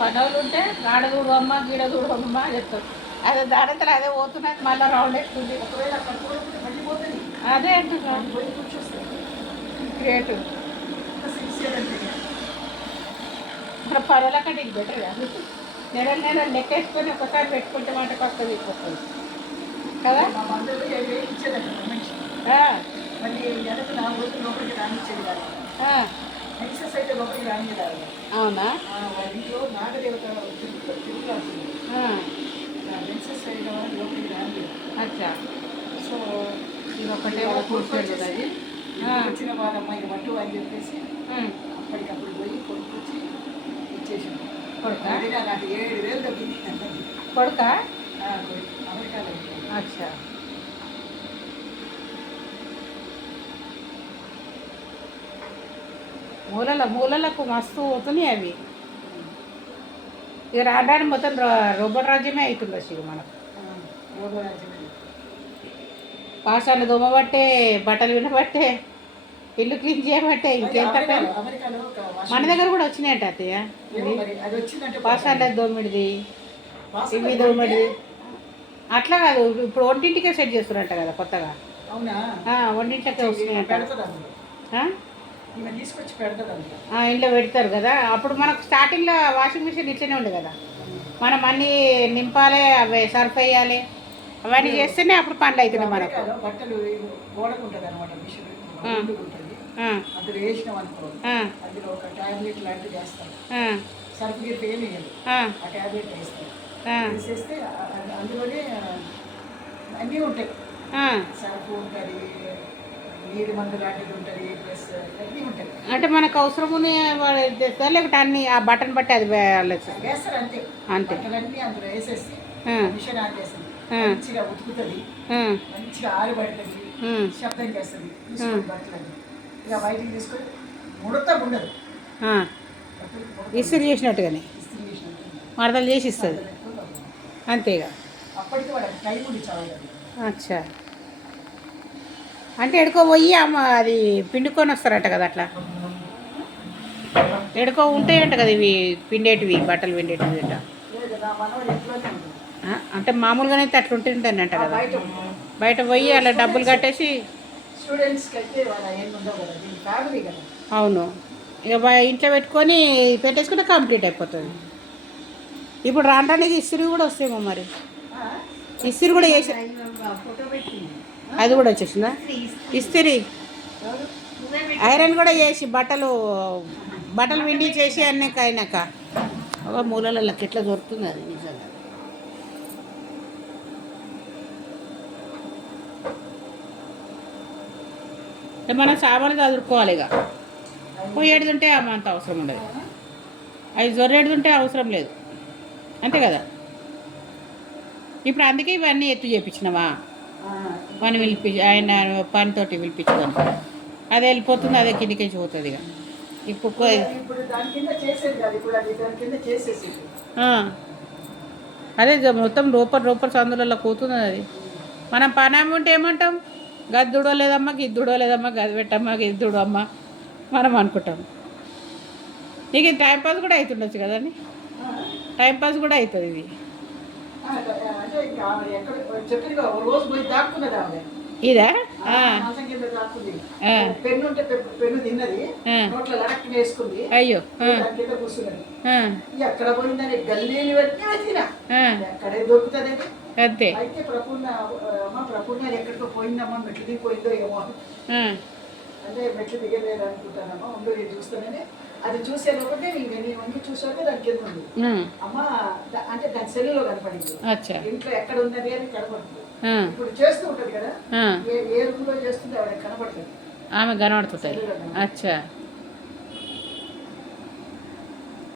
పనోళ్ళు ఉంటే గాడ చూడు అమ్మ గీడ చూడు అమ్మ చెప్తారు. అదే దాడంతా అదే పోతున్నది మళ్ళీ రౌండ్ ఎక్కుతుంది. ఒకవేళ అక్కడ చూడకపోతే మళ్ళీ పోతుంది. అదే అంటున్నాను. పోయి కూర్చొస్తాయి. గ్రేట్. సిన్సియర్ అంటే మన పనుల కంటే ఇది బెటర్ కాదు. నెల లెక్కేసుకొని ఒకసారి పెట్టుకుంటే మాట పక్క తీసుకొస్తుంది కదా. మా మందులు ఇచ్చేదంట మనిషి. మళ్ళీ వెనక 4 రోజులు లోపలికి రానిచ్చేది కాదు. మెన్సెస్ అయితే లోపలికి రానియదు. అవునా? వాళ్ళ ఇంట్లో నాగదేవత తిరుగుతుంది. మెన్సెస్ అయిన వాళ్ళు లోపలికి రానియదు. అచ్చా. సో ఇది ఒకటే కూర్చోండి అది వచ్చిన వాళ్ళ అమ్మాయి మట్టు అని చెప్పేసి అప్పటికప్పుడు పోయి కొనుక్కొచ్చి ఇచ్చేసాం. కొడుక నాకు 7,000 తగ్గింది. కొడుక అమెరికాలో. అచ్చా. మూలలకు మస్తు పోతున్నాయి అవి. ఇక రావడానికి మొత్తం రోబోట్ రాజ్యమే అవుతుంది ఇక మనకు. పాషాలు దోమబట్టే, బట్టలు వినబట్టే, ఇల్లు క్లీన్ చేయబట్టే, ఇంకేంత మన దగ్గర కూడా వచ్చినాయంట అత్తయ్య. పాషాల దోమిడిది, ఇవి దోమిడిది అట్లా కాదు. ఇప్పుడు ఒంటింటికే సెట్ చేస్తున్నారంట కదా కొత్తగా. ఒంటింటికే వస్తున్నాయంట. ఇంట్లో పెడతారు కదా. అప్పుడు మనకు స్టార్టింగ్లో వాషింగ్ మిషన్ ఇట్లనే ఉండే కదా. మనం అన్నీ నింపాలి, అవి సర్ఫ్ వేయాలి, అవన్నీ చేస్తేనే అప్పుడు పనులు అవుతున్నాయి మనకు. బట్టలు గోడకు ఉంటుంది అనమాట మిషన్ ఉంటుంది. అందులో వేసినాం అనుకో, అందులో ఒక టాబ్లెట్ లాంటివి వేస్తాం. సర్ఫ్ గిర్ఫ్ ఏమి వేయదు, ఆ టాబ్లెట్ వేస్తాం. వేసేస్తే అందులోనే అన్నీ ఉంటాయి. సర్ఫ్ ఉంటుంది, నీరు మందు లాంటిది ఉంటుంది, ప్లస్ అన్నీ ఉంటాయి. అంటే మనకు అవసరం ఉంది తెస్తారు, లేకపోతే అన్ని ఆ బటన్ బట్టి అది వేస్తారు అంతే. అంతే బట్టలన్నీ అందులో వేసేసి మిషన్ ఆన్ చేస్తుంది. మంచిగా ఉతుకుతుంది, మంచిగా ఆరిపడుతుంది, శబ్దం చేస్తుంది. తీసుకొని బట్టలన్నీ ఇక బయటికి తీసుకొని ముడత ఉండదు. ఇస్త్రీ చేసినట్టుగానే ఇస్త్రీ చేసినట్టు మడతలు చేసి ఇస్తుంది అంతేగా. అప్పటికి వాళ్ళకి టైం ఉంది చాలా. అచ్చా. అంటే ఎడుకో పోయి అమ్మ అది పిండుకొని వస్తారట కదా. అట్లా ఎడుకో ఉంటాయంట కదా ఇవి పిండేటివి, బట్టలు పిండేటివి అంట. అంటే మామూలుగానే అయితే అట్లా ఉంటుందంట కదా. బయట పోయి అలా డబ్బులు కట్టేసి అవును ఇక ఇంట్లో పెట్టుకొని పెట్టేసుకుంటే కంప్లీట్ అయిపోతుంది. ఇప్పుడు రావడానికి ఇస్త్రీ కూడా వస్తాయేమో మరి. ఇస్త్రీ కూడా చేసి అది కూడా వచ్చేసిందా ఇస్త్రీ. ఐరన్ కూడా చేసి బట్టలు విండి చేసి అన్నీ అయినాక ఒక మూలలకి ఎట్లా దొరుకుతుంది అది నిజంగా. మనం సామాన్లు చదువుకోవాలి. ఇక పోయేడుతుంటే అంత అవసరం ఉండదు, అవి జొర్రేడుతుంటే అవసరం లేదు అంతే కదా. ఇప్పుడు అందుకే ఇవన్నీ ఎత్తు చేయించినావా మనం ఆయన పనితోటి పిలిపించుకొని అది వెళ్ళిపోతుంది, అదే కిందికేసి పోతుంది. ఇక ఇప్పుడు అదే మొత్తం రూపర్ సందులలో కూతుంది అది. మనం పని ఉంటే ఏమంటాం, గద్దుడో లేదమ్మా గిద్దుడో లేదమ్మా, గది పెట్టమ్మా గిద్దుడు అమ్మ మనం అనుకుంటాం. నీకు ఇది టైంపాస్ కూడా అవుతుండొచ్చు కదండి. టైంపాస్ కూడా అవుతుంది ఇది. ఇదా అయ్యో ఎక్కడ పోయిందని గల్లీలు ఎక్కడే దొరుకుతుంది. అంతే. అయితే ప్రపూర్ణ ఎక్కడికో పోయిందమ్మా, మెట్లు దిగిపోయిందో ఏమో అంటే మెట్లు దిగలేదు అనుకుంటానమ్మా, ఉండు నేను చూస్తానని. అది చూసే లోపల నేను వంగి చూసాక దాని కింద ఉంది అమ్మ. అంటే దాని సెల్లులో కనపడింది, ఇంట్లో ఎక్కడ ఉన్నది అని కనపడుతుంది. ఇప్పుడు చేస్తూ ఉంటది కదా, ఏ రూమ్ లో చేస్తుంది ఆవిడ కనపడుతుంది, ఆమె కనబడుతుంది. అచ్చా.